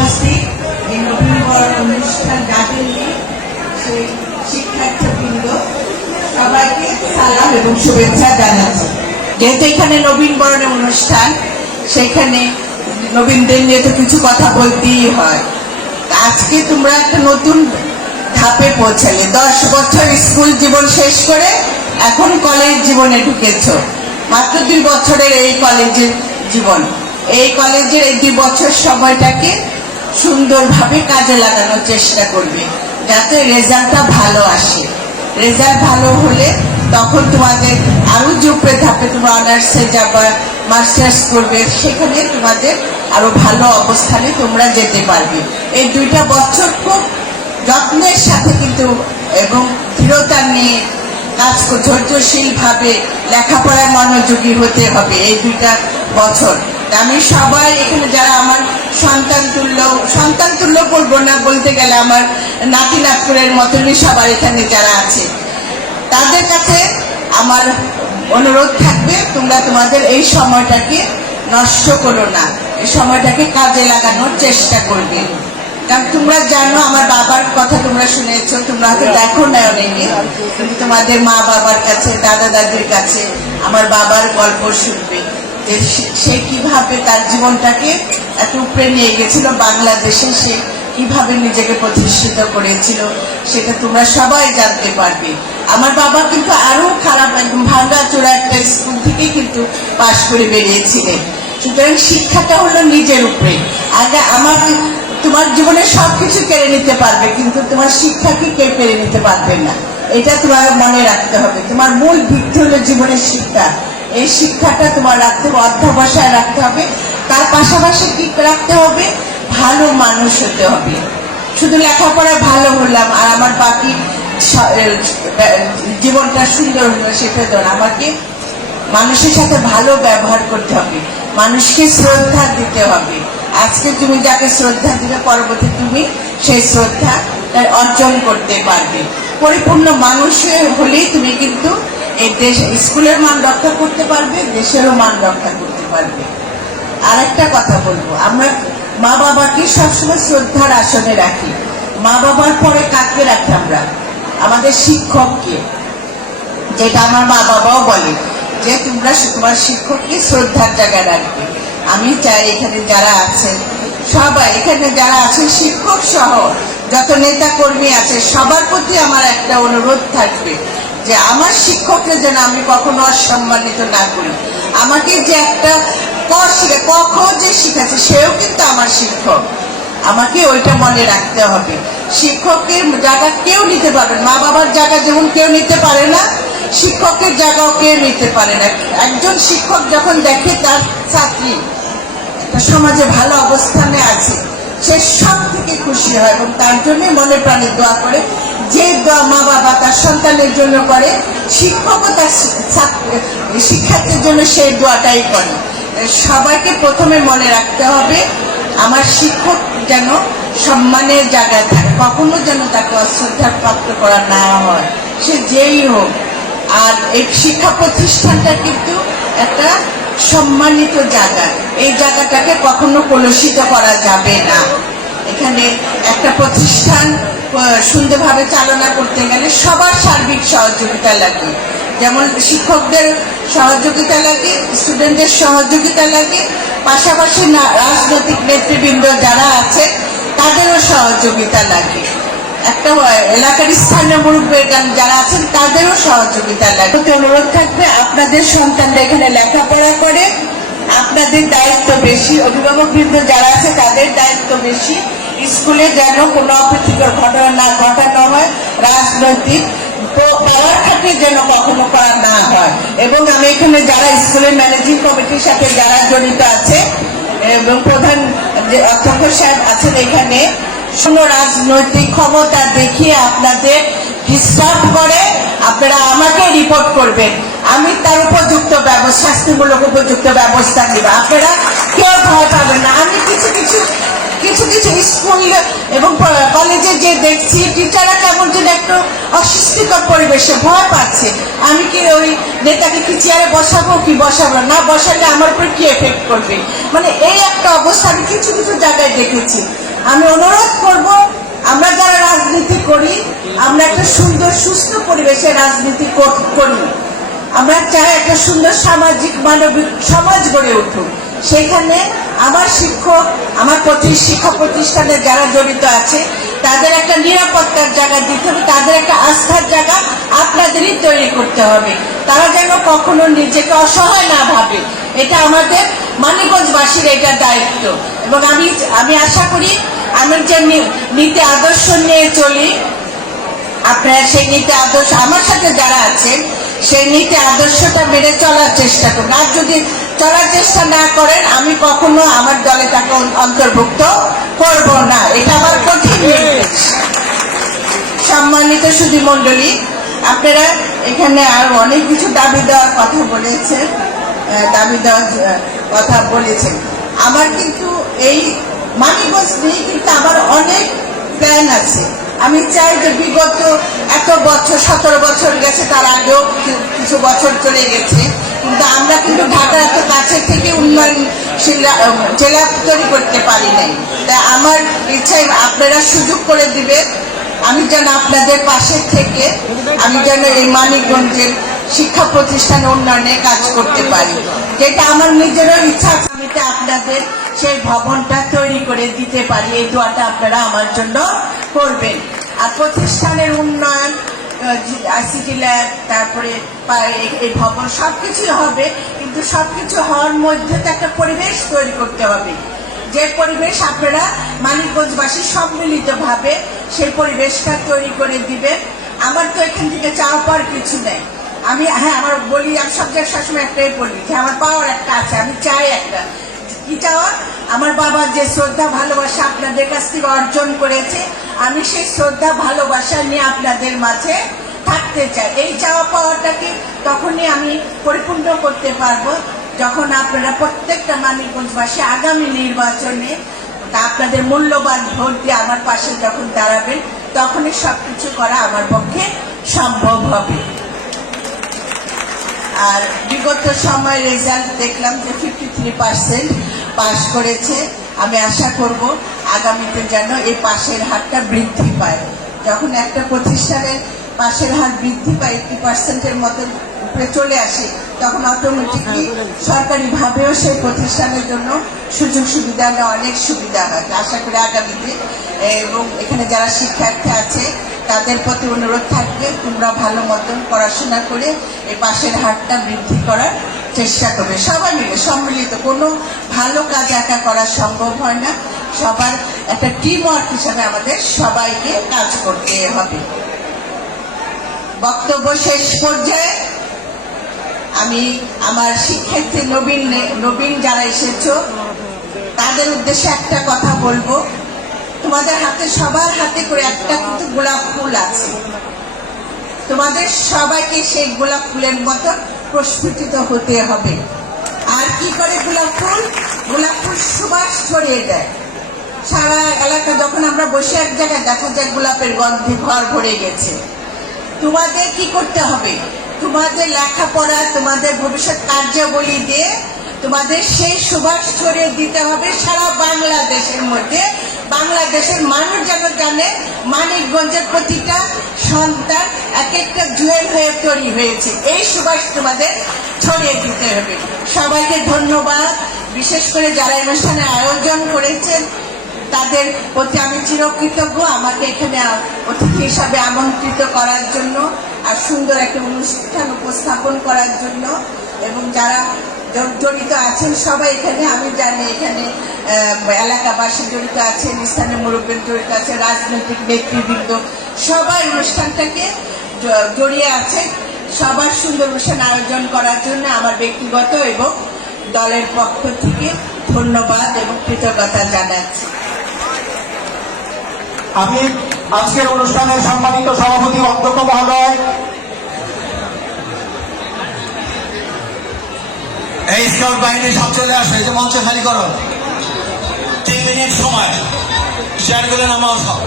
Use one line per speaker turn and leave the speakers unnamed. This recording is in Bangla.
উপস্থিত এই নবীনবরণ অনুষ্ঠান গাজেলি সেই শিক্ষার্থীবৃন্দ সবাইকে সালাম এবং শুভেচ্ছা জানাচ্ছি। যেহেতু এখানে নবীন বরণের অনুষ্ঠান, সেখানে নবীনদের নিয়ে তো কিছু কথা বলতেই হয়। আজকে তোমরা একটা নতুন ধাপে পৌঁছালে। দশ বছর স্কুল জীবন শেষ করে এখন কলেজ জীবনে ঢুকেছো। মাত্র দুই বছরের এই কলেজের জীবন। এই কলেজের এই দুই বছর সময়টাকে সুন্দরভাবে কাজে লাগানোর চেষ্টা করবে, যাতে রেজাল্টটা ভালো আসে। রেজাল্ট ভালো হলে তখন তোমাদের আরও যোগ্যের ধাপে তোমরা অনার্সে যাবা, মাস্টার্স করবে, সেখানে তোমাদের আরও ভালো অবস্থানে তোমরা যেতে পারবে। এই দুইটা বছর খুব যত্নের সাথে কিন্তু এবং দৃঢ়তা নিয়ে কাজ কর- ধৈর্যশীল ভাবে লেখাপড়ায় মনোযোগী হতে হবে এই দুইটা বছর। আমি সবাই এখানে যারা আমার সন্তান তুল্য সন্তান তুল্য বলব না, বলতে গেলে আমার নাতি নাতপুরের মতনই সবার এখানে যারা আছে। তাদের কাছে আমার অনুরোধ থাকবে, তোমরা তোমাদের এই সময়টাকে নষ্ট করো না। এই সময়টাকে কাজে লাগানোর চেষ্টা করবে। কারণ তোমরা জানো, আমার বাবার কথা তোমরা শুনেছো, তোমরা হয়তো দেখো না অনেকে তুমি তোমাদের মা বাবার কাছে দাদা দাদির কাছে আমার বাবার গল্প শুনবে। সে- কীভাবে তার জীবনটাকে এত উপরে নিয়ে গেছিল, বাংলাদেশে সে কীভাবে নিজেকে প্রতিষ্ঠিত করেছিল, সেটা তোমরা সবাই জানতে পারবে। আমার বাবা কিন্তু আরও খারাপ একদম ভাঙ্গা চোরা একটা স্কুল থেকে কিন্তু পাশ করে বেরিয়েছিলেন। সুতরাং শিক্ষাটা হলো নিজের উপরে। আগে আমার তোমার জীবনে সবকিছু কেড়ে নিতে পারবে, কিন্তু তোমার শিক্ষাকে কেউ কেড়ে নিতে পারবে না। এটা তোমার মনে রাখতে হবে। তোমার মূল ভিত্তি হলো জীবনের শিক্ষা। এই শিক্ষাটা তোমার রাখতে হবে, অধ্যাবসায় রাখতে হবে। তার পাশাপাশি কি রাখতে হবে, ভালো মানুষ হতে হবে। শুধু লেখাপড়া ভালো হলাম, আর আমার বাকি জীবনটা সুন্দর হলো সেটা ধর আমাকে মানুষের সাথে ভালো ব্যবহার করতে হবে। মানুষকে শ্রদ্ধা দিতে হবে। আজকে তুমি যাকে শ্রদ্ধা দিলে, পরবর্তী তুমি সেই শ্রদ্ধা অর্জন করতে পারবে। পরিপূর্ণ মানুষ হলেই তুমি কিন্তু দেশ স্কুলের মান রক্ষা করতে পারবে, দেশেরও মান রক্ষা করতে পারবে। আর একটা কথা বলব, আমরা মা বাবাকে সবসময় শ্রদ্ধার আসনে রাখি। মা বাবার পরে কাকে রাখি আমরা? আমাদের শিক্ষককে। যেটা আমার মা বাবাও বলে যে, তোমরা তোমার শিক্ষককে শ্রদ্ধার জায়গায় রাখবে। আমি চাই এখানে যারা আছেন, সবাই, এখানে যারা আছেন, শিক্ষক সহ যত নেতা কর্মী আছে, সবার প্রতি আমার একটা অনুরোধ থাকবে। যে আমার শিক্ষককে যেন আমি কখনো অসম্মানিত না করি। আমাকে যে একটা ক শিখে ক খ যে শিখাচ্ছে সেও কিন্তু আমার শিক্ষক। আমাকে ওইটা মনে রাখতে হবে। শিক্ষকের জায়গা কেউ নিতে পারবে মা বাবার জায়গা যেমন কেউ নিতে পারে না, শিক্ষকের জায়গাও কেউ নিতে পারে না। একজন শিক্ষক যখন দেখে তার ছাত্রী সমাজে ভালো অবস্থানে আছে সে সব থেকে খুশি হয় এবং তার জন্য মনে প্রাণে দোয়া করে। যে দোয়া মা বাবা তার সন্তানের জন্য করে, শিক্ষকও তার শিক্ষার্থীর জন্য সেই দোয়াটাই করে। সবাইকে প্রথমে মনে রাখতে হবে, আমার শিক্ষক যেন সম্মানের জায়গায় থাকে, কখনো যেন তাকে অশ্রদ্ধা প্রাপ্ত করা না হয়। সে যেই হোক। আর এই শিক্ষা প্রতিষ্ঠানটা কিন্তু একটা সম্মানিত জায়গা। এই জায়গাটাকে কখনো কলুষিত করা যাবে না। এখানে একটা প্রতিষ্ঠান সুন্দরভাবে চালনা করতে গেলে সবার সার্বিক সহযোগিতা লাগে। যেমন শিক্ষকদের সহযোগিতা লাগে স্টুডেন্টদের সহযোগিতা লাগে, পাশাপাশি রাজনৈতিক নেতৃবৃন্দ যারা আছে, তাদেরও সহযোগিতা লাগে। একটা এলাকার স্থানীয় মুরব্বী যারা আছেন, তাদেরও সহযোগিতা লাগে। তো অনুরোধ থাকবে, আপনাদের সন্তানরা এখানে লেখাপড়া করে, আপনাদের দায়িত্ব বেশি অভিভাবক বৃন্দ যারা আছে, তাদের দায়িত্ব বেশি। স্কুলে যেন কোনো অপ্রীতিকর ঘটনা না ঘটানো হয়, রাজনৈতিক পাওয়ার খাটিয়ে যেন কখনো করা না হয়। এবং আমি এখানে যারা স্কুলের ম্যানেজিং কমিটির সাথে যারা জড়িত আছে, এবং প্রধান যে অধ্যক্ষ সাহেব আছেন এখানে কোনো রাজনৈতিক ক্ষমতা দেখিয়ে আপনাদের ডিস্টার্ব করে, আপনারা আমাকে রিপোর্ট করবেন। আমি তার উপযুক্ত ব্যবস্থা, শাস্তিমূলক উপযুক্ত ব্যবস্থা নিব। আপনারা কেউ ভয় পাবেন না। আমি কিছু কিছু কিছু কিছু স্কুল এবং কলেজে যে দেখছি টিচাররা কেমন যেন একটু অস্বস্তিকর পরিবেশে ভয় পাচ্ছে। আমি কি ওই নেতাকে কি চেয়ারে বসাবো, কি বসাবো না? না বসালে আমার উপর কি এফেক্ট করবে? মানে এই একটা অবস্থা। আমি কিছু কিছু দেখেছি। আমি অনুরোধ করব, আমরা যারা রাজনীতি করি, আমরা একটা সুন্দর, সুস্থ পরিবেশে রাজনীতি করি আমরা চাই একটা সুন্দর সামাজিক, মানবিক সমাজ গড়ে উঠুক। সেখানে আমার শিক্ষক, আমার প্রতি, শিক্ষা প্রতিষ্ঠানে যারা জড়িত আছে, তাদের একটা নিরাপত্তার জায়গা দিতে হবে, তাদের একটা আস্থার জায়গা আপনাদেরই তৈরি করতে হবে। তারা যেন কখনো নিজেকে অসহায় না ভাবে। এটা আমাদের মানিকগঞ্জবাসীর এটা দায়িত্ব। এবং আমি আমি আশা করি আমি যে নীতি আদর্শ নিয়ে চলি, আপনারা সেই নীতি আদর্শ, আমার সাথে যারা আছেন, সেই নীতি আদর্শটা মেনে চলার চেষ্টা করুন। আর যদি চলার চেষ্টা না করেন, আমি কখনো আমার দলে তাকে অন্তর্ভুক্ত করব না। এটা আমার কঠিন সম্মানিত সুধী মন্ডলী আপনারা এখানে আর অনেক কিছু দাবি দেওয়ার কথা বলেছেন দাবি দেওয়ার কথা বলেছেন। আমার কিন্তু এই মানিগঞ্জ নিয়ে কিন্তু আমার অনেক প্ল্যান আছে। আমি চাই যে বিগত এত বছর, সতেরো বছর গেছে, তার আগেও কিছু বছর চলে গেছে। কিন্তু আমরা কিন্তু ঢাকার এত কাছে থেকে উন্নয়নশীল জেলা তৈরি করতে পারি নাই। তাই আমার ইচ্ছাই আপনারা সুযোগ করে দিবেন। আমি যেন আপনাদের পাশে থেকে, আমি যেন এই মানিকগঞ্জের শিক্ষা প্রতিষ্ঠান উন্নয়নে কাজ করতে পারি। যেটা আমার নিজেরও ইচ্ছা আছে, আমি আপনাদের সেই ভবনটা তৈরি করে দিতে পারি। এই দোয়াটা আপনারা আমার জন্য করবেন। আর প্রতিষ্ঠানের উন্নয়ন আইসিটি ল্যাব, তারপরে এই- ভবন, সবকিছুই হবে। কিন্তু সবকিছু হওয়ার মধ্যে তো একটা পরিবেশ তৈরি করতে হবে। যে পরিবেশ আপনারা মানিকগঞ্জবাসী সম্মিলিত ভাবে সেই পরিবেশটা তৈরি করে দিবেন। আমার তো এখান থেকে চাওয়া পাওয়ার কিছু নেই। আমি হ্যাঁ আমার বলি, আমি সব জায়গায় সবসময় একটাই বলি যে আমার পাওয়ার একটা আছে, আমি চাই একটা। কি চাওয়া? আমার বাবা যে শ্রদ্ধা, ভালোবাসা আপনাদের কাছ থেকে অর্জন করেছে, আমি সেই শ্রদ্ধা, ভালোবাসা নিয়ে আপনাদের মাঝে থাকতে চাই। এই চাওয়া পাওয়াটাকে তখনই আমি পরিপূর্ণ করতে পারব যখন আপনারা প্রত্যেকটা মানিকগঞ্জবাসী আগামী নির্বাচনে আপনাদের মূল্যবান ভোট দিয়ে আমার পাশে যখন দাঁড়াবেন, তখনই সব কিছু করা আমার পক্ষে সম্ভব হবে। আর বিগত সময় রেজাল্ট দেখলাম যে ফিফটি থ্রি পার্সেন্ট পাশ করেছে। আমি আশা করব আগামীতে যেন এই পাশের হারটা বৃদ্ধি পায়। যখন একটা প্রতিষ্ঠানের পাশের হার বৃদ্ধি পায় এইটি পার্সেন্টের মতো চলে আসে। তখন অটোমেটিকলি সরকারিভাবেও সেই প্রতিষ্ঠানের জন্য সুযোগ সুবিধা নেওয়া অনেক সুবিধা হয়। আশা করি আগামীতে, এবং এখানে যারা শিক্ষার্থী আছে, তাদের প্রতি অনুরোধ থাকবে, তোমরা ভালো মতন পড়াশোনা করে এই পাশের হারটা বৃদ্ধি করার চেষ্টা করবে। সবাই মিলে, সম্মিলিত, কোনো ভালো কাজ একা করা সম্ভব হয় না। সবার একটা টিম ওয়ার্ক হিসাবে আমাদের সবাইকে কাজ করতে হবে। বক্তব্য শেষ পর্যায়ে আমি আমার শিক্ষার্থী নবীন নবীন যারা এসেছ, তাদের উদ্দেশ্যে একটা কথা বলব। তোমাদের হাতে, সবার হাতে করে একটা কিন্তু গোলাপ ফুল আছে। তোমাদের সবাইকে সেই গোলাপ ফুলের মতো প্রস্ফুটিত হতে হবে। আর কি করে গোলাপ ফুল? গোলাপ ফুল সুবাস ছড়িয়ে দেয়। সারা এলাকা যখন আমরা বসে এক জায়গায় দেখা যায় গোলাপের গন্ধে ঘর ভরে গেছে। তোমাদের কি করতে হবে? তোমাদের লেখাপড়া, তোমাদের ভবিষ্যৎ কার্যাবলী দিয়ে তোমাদের সেই সুবাস ছড়িয়ে দিতে হবে সারা বাংলাদেশের মধ্যে। বাংলাদেশের মানুষ যেন জানে, মানিকগঞ্জের প্রতিটা সন্তান এক একটা জুয়েল হয়ে তৈরি হয়েছে। এই সুবাস তোমাদের ছড়িয়ে দিতে হবে। সবাইকে ধন্যবাদ। বিশেষ করে যারা অনুষ্ঠানে আয়োজন করেছেন তাদের প্রতি আমি চিরকৃতজ্ঞ। আমাকে এখানে অতিথি হিসাবে আমন্ত্রিত করার জন্য আর সুন্দর একটা অনুষ্ঠান উপস্থাপন করার জন্য। এবং যারা জড়িত আছেন, সবাই এখানে, আমি জানি এখানে এলাকাবাসী জড়িত আছেন স্থানীয় মুরব্বী জড়িত আছে, রাজনৈতিক নেতৃবৃন্দ। সবাই অনুষ্ঠানটাকে জড়িয়ে আছে। সবার সুন্দর অনুষ্ঠান আয়োজন করার জন্য আমার ব্যক্তিগত এবং দলের পক্ষ থেকে ধন্যবাদ এবং কৃতজ্ঞতা জানাচ্ছি।
আমি আজকের অনুষ্ঠানের সম্মানিত সভাপতি অধ্যক্ষ মহোদয়।
এই স্কাউট বাহিনী সব চলে আসবে এই যে মঞ্চ খালি করো। তিন মিনিট সময়। শেয়ার চেয়ারগুলো নামাও সব।